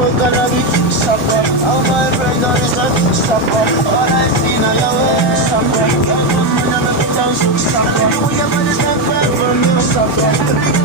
smoke cannabis, supper. All my friends are in supper. All I see now your way, supper. All my money never dance, supper. We have money stand back from you, supper.